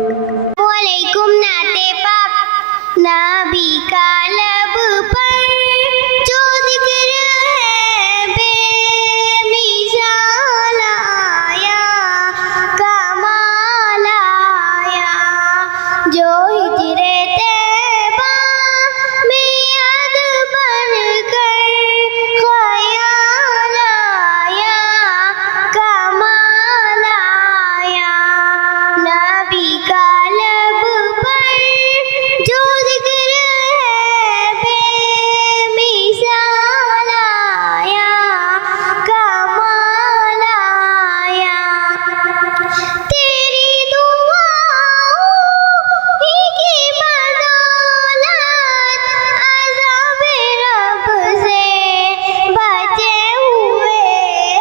वालेकुम नाते पाक नबी का लब पर जो जिक्र है बेमिसाल आया कमाल आया जो हिजरे तैबा में याद बनकर ख्याल आया कमाल आया नबी का लब पर जो जिक्र है बेमिसाल आया कमाल आया तेरी दुआओं ही की बदौलत अज़ाब रब से बचे हुए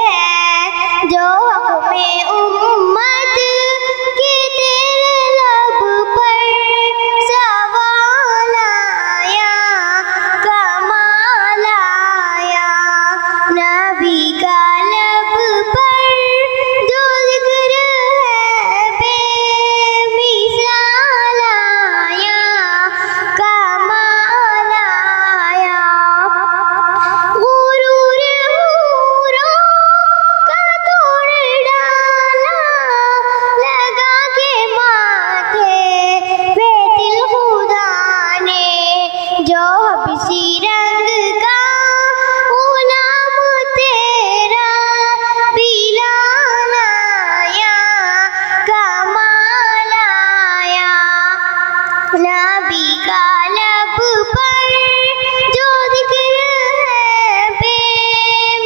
हैं जो हक़ में उम्मत के तेरे लब पर सवाल आया कमाल आया नबी का लब पर जो जिक्र है बेमिसाल आया कमाल आया गुरूर हूरों का तोड़ डाला लगा के माथे पे दिल खुदा ने जो हबसी रंग का गुलाम तेरा बिलाल आया कमाल आया नबी का लब पर जो जिक्र है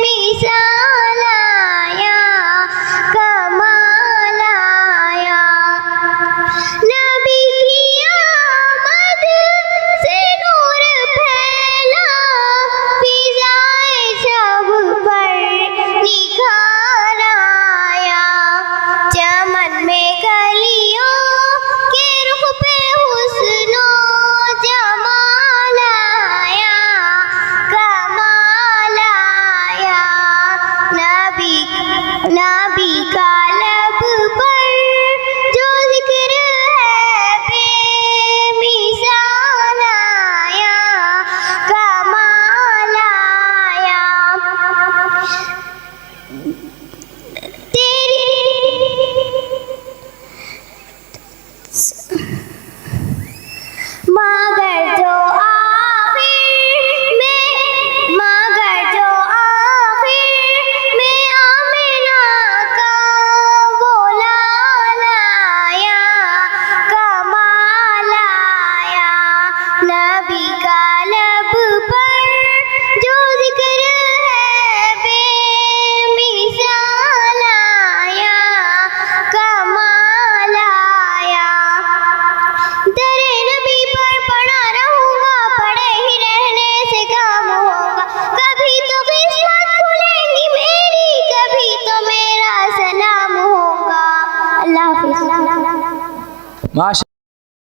बेमिसाल आया कमाल आया नबी की आमद से नूर फैला फिज़ाए शब पर निखार आया चमन में कलियों के रुख पे हुस्नो जमाल आया कमाल आया नबी का लब पर जो जिक्र है बेमिसाल आया कमाल आया मगर जो आखिर में आमिना का वो लाल आया कमाल आया नबी का लब पर जो जिक्र है बेमिसाल आया कमाल आया दरे नबी पर पढ़ा रहूंगा पढ़े ही रहने से काम होगा कभी तो किस्मत खुलेगी मेरी कभी तो मेरा सलाम होगा अल्लाह हाफिज़। माशा